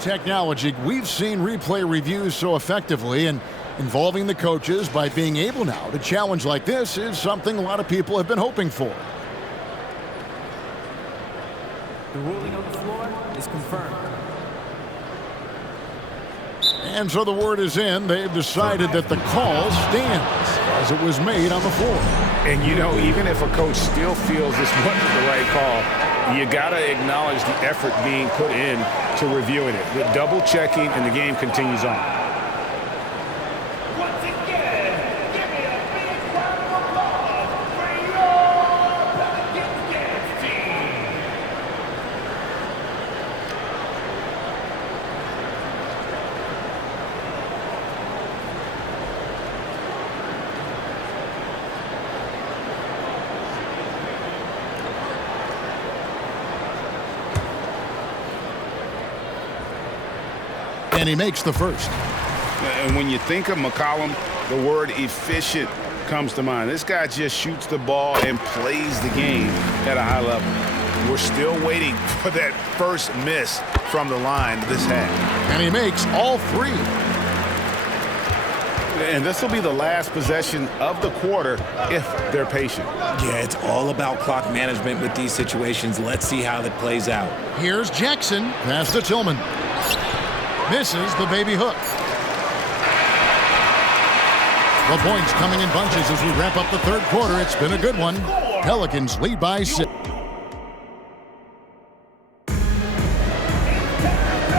Technology. We've seen replay reviews so effectively, and involving the coaches by being able now to challenge like this is something a lot of people have been hoping for. The ruling on the floor is confirmed. And so the word is in. They've decided that the call stands as it was made on the floor. And, you know, even if a coach still feels this wasn't the right call, you got to acknowledge the effort being put in to reviewing it. The double checking, and the game continues on. And he makes the first. And when you think of McCollum, the word efficient comes to mind. This guy just shoots the ball and plays the game at a high level. We're still waiting for that first miss from the line this half. And he makes all 3. And this will be the last possession of the quarter if they're patient. Yeah, it's all about clock management with these situations. Let's see how that plays out. Here's Jackson. Pass to Tillman. Misses the baby hook. The points coming in bunches as we wrap up the third quarter. It's been a good one. Pelicans lead by 6.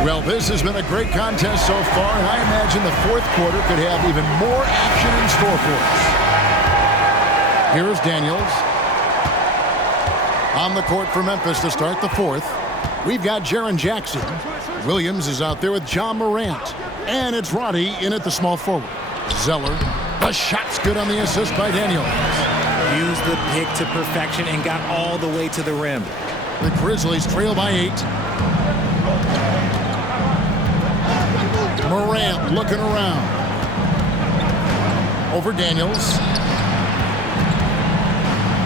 Well, this has been a great contest so far, and I imagine the fourth quarter could have even more action in store for us. Here's Daniels. On the court for Memphis to start the fourth. We've got Jaren Jackson. Williams is out there with John Morant. And it's Roddy in at the small forward. Zeller. The shot's good on the assist by Daniels. Used the pick to perfection and got all the way to the rim. The Grizzlies trail by 8. Morant looking around. Over Daniels.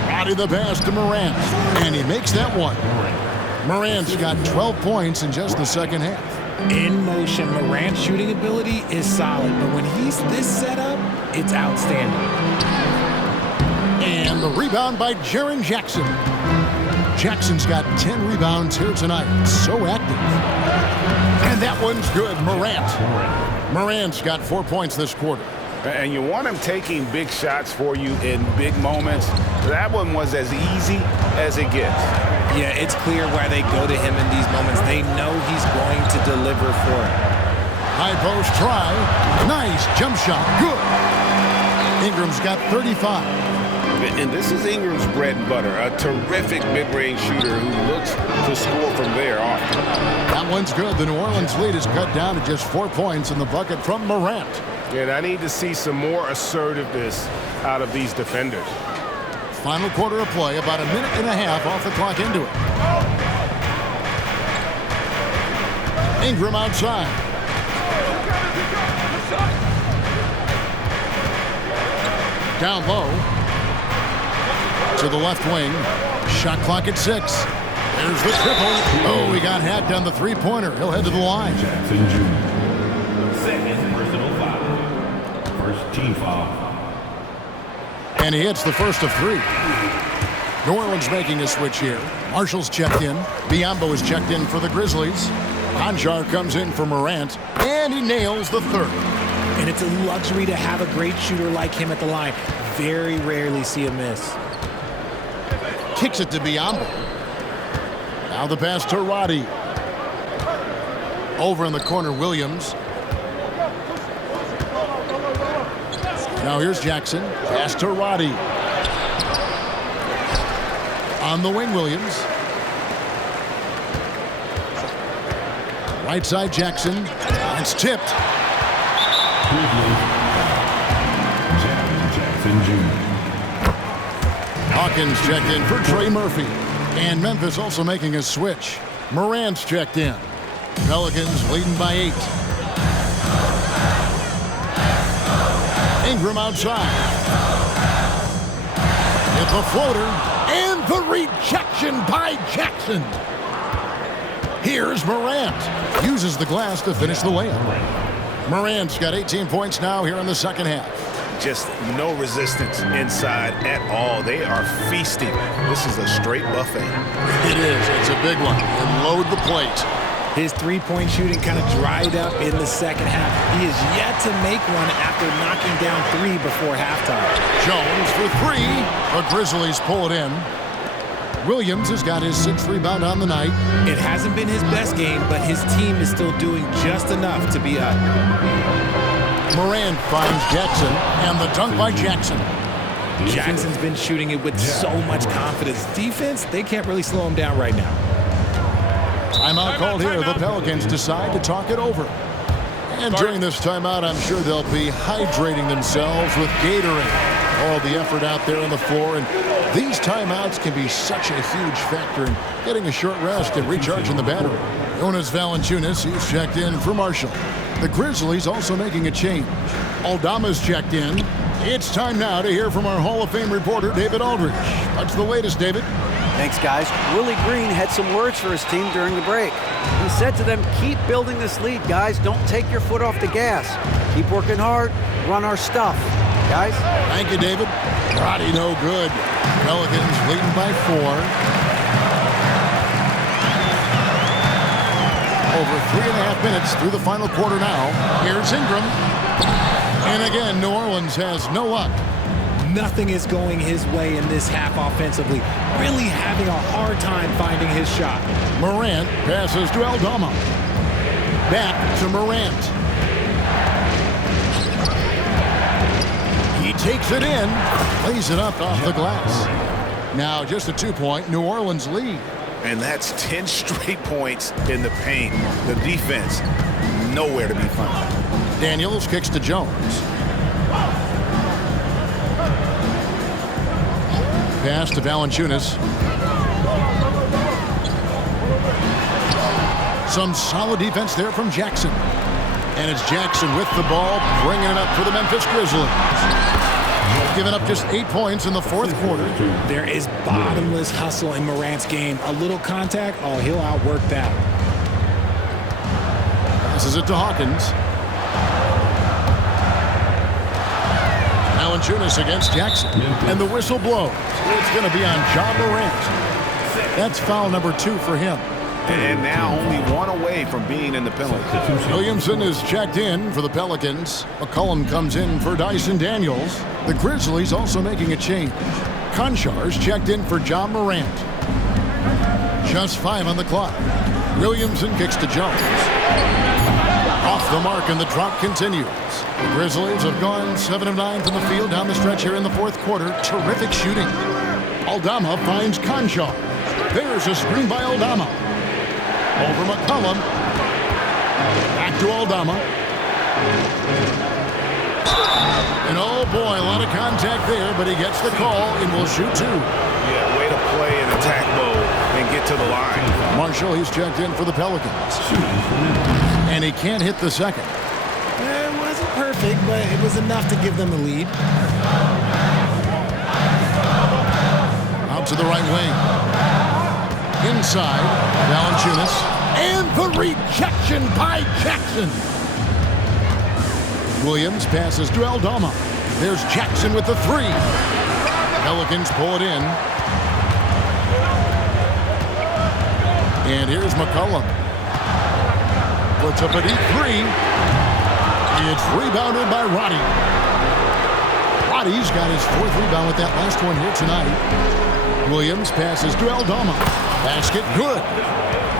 Roddy the pass to Morant. And he makes that one. Morant's got 12 points in just the second half. In motion, Morant's shooting ability is solid, but when he's this set up, it's outstanding. And the rebound by Jaren Jackson. Jackson's got 10 rebounds here tonight. So active. And that one's good. Morant's got 4 points this quarter. And you want him taking big shots for you in big moments. That one was as easy as it gets. Yeah, it's clear why they go to him in these moments. They know he's going to deliver for it. High post try. Nice jump shot. Good. Ingram's got 35. And this is Ingram's bread and butter. A terrific mid-range shooter who looks to score from there on. That one's good. The New Orleans lead is cut down to just 4 points in the bucket from Morant. And I need to see some more assertiveness out of these defenders. Final quarter of play, about a minute and a half off the clock into it. Ingram outside. Down low. To the left wing. Shot clock at 6. There's the triple. Oh, he got hacked on the three-pointer. He'll head to the line. Jackson Jr. Second personal foul. First team foul. And he hits the first of 3. New Orleans making a switch here. Marshall's checked in. Biyombo is checked in for the Grizzlies. Konchar comes in for Morant. And he nails the third. And it's a luxury to have a great shooter like him at the line. Very rarely see a miss. Kicks it to Biyombo. Now the pass to Roddy. Over in the corner, Williams. Now here's Jackson. Pass to Roddy. On the wing, Williams. Right side, Jackson. It's tipped. Jackson Jr. Hawkins checked in for Trey Murphy. And Memphis also making a switch. Morant's checked in. Pelicans leading by 8. Ingram outside. It's a floater. And the rejection by Jackson. Here's Morant. Uses the glass to finish the layup. Morant's got 18 points now here in the second half. Just no resistance inside at all. They are feasting. This is a straight buffet. It is. It's a big one. And load the plate. His three-point shooting kind of dried up in the second half. He is yet to make one after knocking down 3 before halftime. Jones for 3. The Grizzlies pull it in. Williams has got his 6th rebound on the night. It hasn't been his best game, but his team is still doing just enough to be up. Morant finds Jackson, and the dunk by Jackson. Jackson's been shooting it with so much confidence. Defense, they can't really slow him down right now. Timeout called here. The Pelicans decide to talk it over. And during this timeout, I'm sure they'll be hydrating themselves with Gatorade. All the effort out there on the floor, and these timeouts can be such a huge factor in getting a short rest and recharging the battery. Jonas Valanciunas, he's checked in for Marshall. The Grizzlies also making a change. Aldama's checked in. It's time now to hear from our Hall of Fame reporter, David Aldridge. What's the latest, David? Thanks, guys. Willie Green had some words for his team during the break. He said to them, keep building this lead, guys. Don't take your foot off the gas. Keep working hard. Run our stuff. Guys? Thank you, David. Roddy, no good. Pelicans leading by 4. Over 3.5 minutes through the final quarter now. Here's Ingram. And again, New Orleans has no luck. Nothing is going his way in this half offensively. Really having a hard time finding his shot. Morant passes to Aldama. Back to Morant. He takes it in. Lays it up off the glass. Now just a 2-point New Orleans lead. And that's 10 straight points in the paint. The defense, nowhere to be found. Daniels kicks to Jones. Pass to Valanciunas. Some solid defense there from Jackson. And it's Jackson with the ball, bringing it up for the Memphis Grizzlies. Giving up just 8 points in the fourth quarter. There is bottomless hustle in Morant's game. A little contact, oh, he'll outwork that. Passes it to Hawkins. Valanciunas against Jackson. And the whistle blows. It's going to be on Ja Morant. That's foul number 2 for him. And now only 1 away from being in the penalty. Williamson is checked in for the Pelicans. McCollum comes in for Dyson Daniels. The Grizzlies also making a change. Konchar's checked in for Ja Morant. Just 5 on the clock. Williamson kicks to Jones. Off the mark, and the drop continues. The Grizzlies have gone 7 of 9 from the field down the stretch here in the fourth quarter. Terrific shooting. Aldama finds Konchar. There's a screen by Aldama. Over McCollum. Back to Aldama. And oh boy, a lot of contact there, but he gets the call and will shoot 2. Yeah, way to play in attack mode and get to the line. Marshall, he's checked in for the Pelicans. And he can't hit the second. It wasn't perfect, but it was enough to give them the lead. Out to the right wing. Inside, Valanciunas. And the rejection by Jackson. Williams passes to Aldama. There's Jackson with the 3. Pelicans pull it in. And here's McCollum. Puts up a deep 3. It's rebounded by Roddy. Roddy's got his 4th rebound with that last one here tonight. Williams passes to Aldama. Basket good.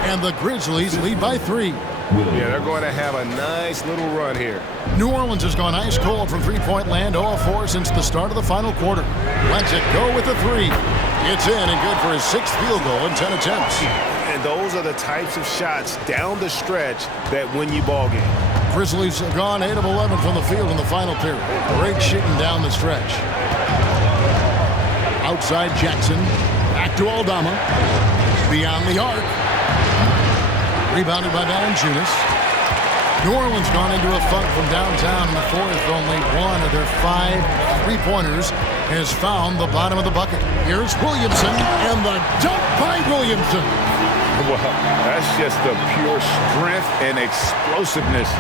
And the Grizzlies lead by 3. Yeah, they're going to have a nice little run here. New Orleans has gone ice cold from three-point land, 0 of 4 since the start of the final quarter. Lets it go with the 3. It's in and good for his 6th field goal in 10 attempts. And those are the types of shots down the stretch that win you ball game. Grizzlies have gone 8 of 11 from the field in the final period. Great shooting down the stretch. Outside Jackson. Back to Aldama. Beyond the arc. Rebounded by Valanciunas. New Orleans gone into a funk from downtown in the fourth. Only 1 of their 5 3-pointers has found the bottom of the bucket. Here's Williamson, and the dunk by Williamson. Well, that's just the pure strength and explosiveness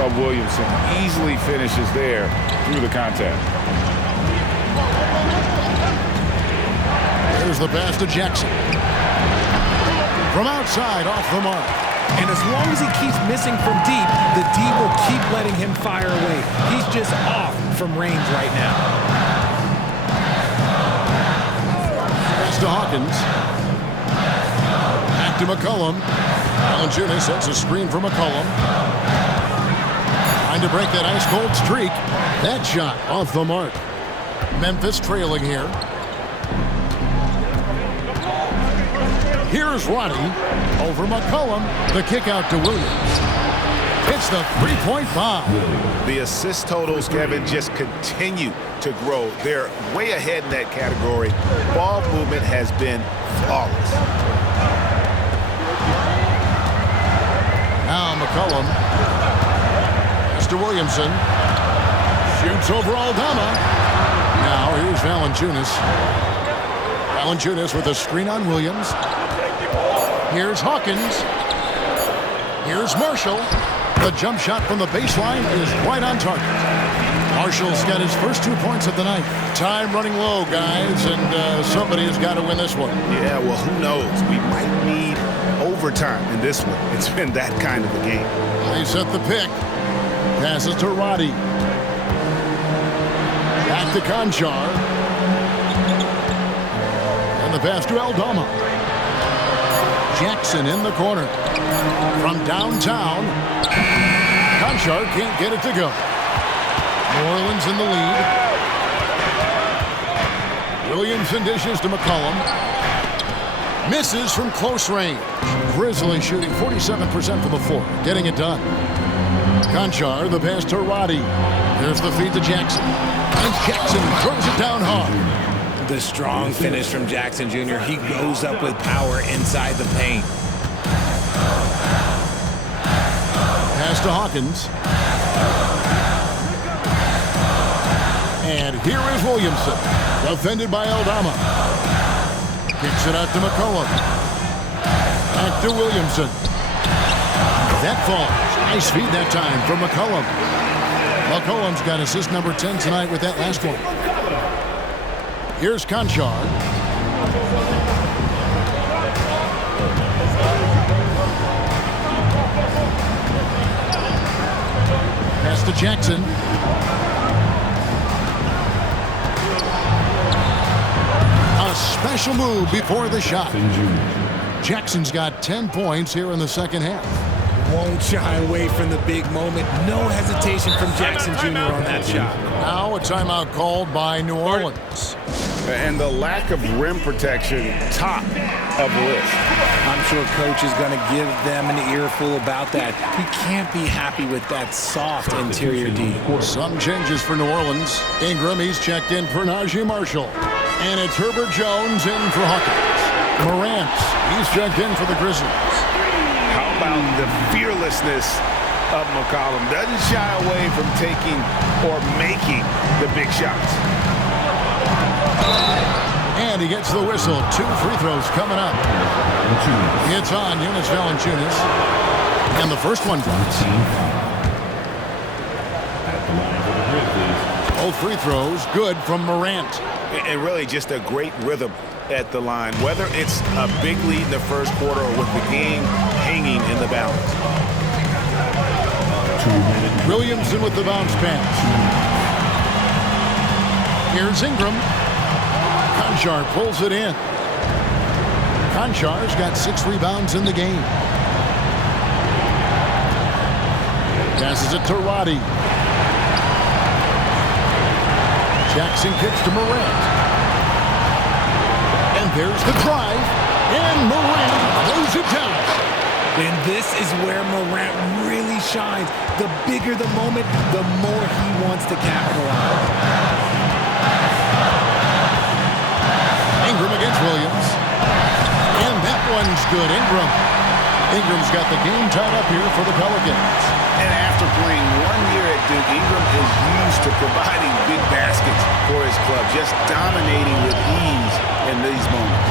of Williamson. Easily finishes there through the contact. There's the pass to Jackson. From outside, off the mark. And as long as he keeps missing from deep, the D will keep letting him fire away. He's just off from range right now. Pass to Hawkins. Back to McCollum. Valanciunas sets a screen for McCollum. Trying to break that ice-cold streak. That shot off the mark. Memphis trailing here. Here's Roddy over McCollum. The kick out to Williams. It's the 3-point bomb. The assist totals, Kevin, just continue to grow. They're way ahead in that category. Ball movement has been flawless. Now McCollum. Pass to Williamson. Shoots over Aldama. Now here's Valanciunas. Valanciunas with a screen on Williams. Here's Hawkins. Here's Marshall. The jump shot from the baseline is right on target. Marshall's got his first 2 points of the night. Time running low, guys, and somebody has got to win this one. Yeah, well, who knows? We might need overtime in this one. It's been that kind of a game. They set the pick. Passes to Roddy. Back to Konchar. And the pass to Aldama. Jackson in the corner. From downtown. Konchar can't get it to go. New Orleans in the lead. Williamson dishes to McCollum. Misses from close range. Grizzlies shooting 47% from the floor. Getting it done. Konchar, the pass to Roddy. There's the feed to Jackson. And Jackson throws it down hard. The strong finish from Jackson Jr. He goes up with power inside the paint. to Hawkins. And here is Williamson. Defended by Aldama. Kicks it out to McCollum. Back to Williamson. That falls. Nice feed that time from McCollum. McCollum's got assist number 10 tonight with that last one. Here's Conchar. Pass to Jackson. A special move before the shot. Jackson's got 10 points here in the second half. Won't shy away from the big moment. No hesitation from Jackson Jr. on that shot. Now a timeout called by New Orleans. And the lack of rim protection, top of the list. I'm sure coach is going to give them an earful about that. He can't be happy with that soft interior D. Some changes for New Orleans. Ingram, he's checked in for Najee Marshall. And it's Herbert Jones in for Hawkins. Morant, he's checked in for the Grizzlies. How about the fearlessness of McCollum? Doesn't shy away from taking or making the big shots. And he gets the whistle. 2 free throws coming up. It's on Jonas Valanciunas. And the first one drops. Both free throws good from Morant. And really just a great rhythm at the line, whether it's a big lead in the first quarter or with the game hanging in the balance. Williamson with the bounce pass. Here's Ingram. Conchar pulls it in. Conchar's got 6 rebounds in the game. Passes it to Roddy. Jackson kicks to Morant. And there's the drive. And Morant throws it down. And this is where Morant really shines. The bigger the moment, the more he wants to capitalize. Ingram against Williams. And that one's good. Ingram's got the game tied up here for the Pelicans. And after playing 1 year at Duke, Ingram is used to providing big baskets for his club, just dominating with ease in these moments.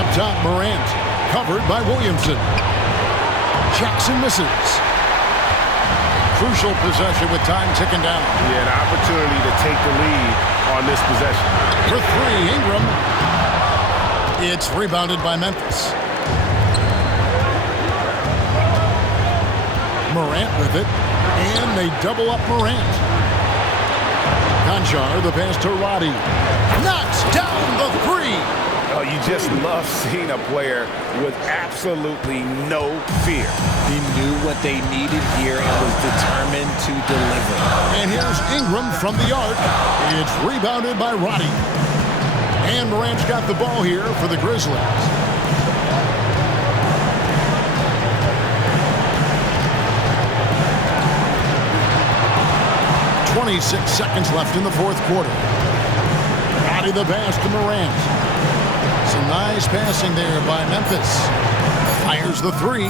Up top, Morant, covered by Williamson. Jackson misses. Crucial possession with time ticking down. He had an opportunity to take the lead on this possession. For 3, Ingram. It's rebounded by Memphis. Morant with it, and they double up Morant. Conchar, the pass to Roddy. Knocks down the 3. Oh, you just love seeing a player with absolutely no fear. He knew what they needed here and was determined to deliver. And here's Ingram from the arc. It's rebounded by Roddy. And Morant's got the ball here for the Grizzlies. 26 seconds left in the fourth quarter. Roddy the pass to Morant. Some nice passing there by Memphis. Fires the 3.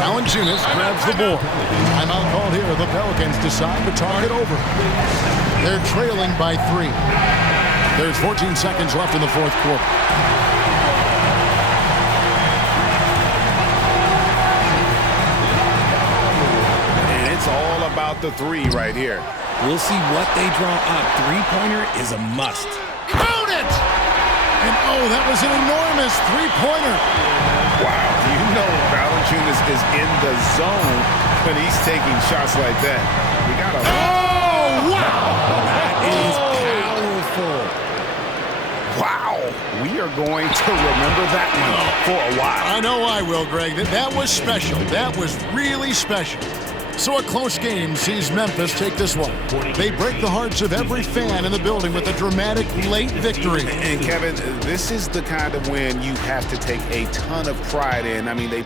Valanciunas grabs the board. Timeout called here. The Pelicans decide to talk it over. They're trailing by 3. There's 14 seconds left in the fourth quarter. And it's all about the 3 right here. We'll see what they draw up. Three-pointer is a must. Count it! And oh, that was an enormous three-pointer. Wow, you know Valanciunas is in the zone when he's taking shots like that. We got a... Oh, wow! That is powerful. Wow, we are going to remember that one for a while. I know I will, Greg. That was special. That was really special. So a close game sees Memphis take this one. They break the hearts of every fan in the building with a dramatic late victory. And Kevin, this is the kind of win you have to take a ton of pride in. I mean, they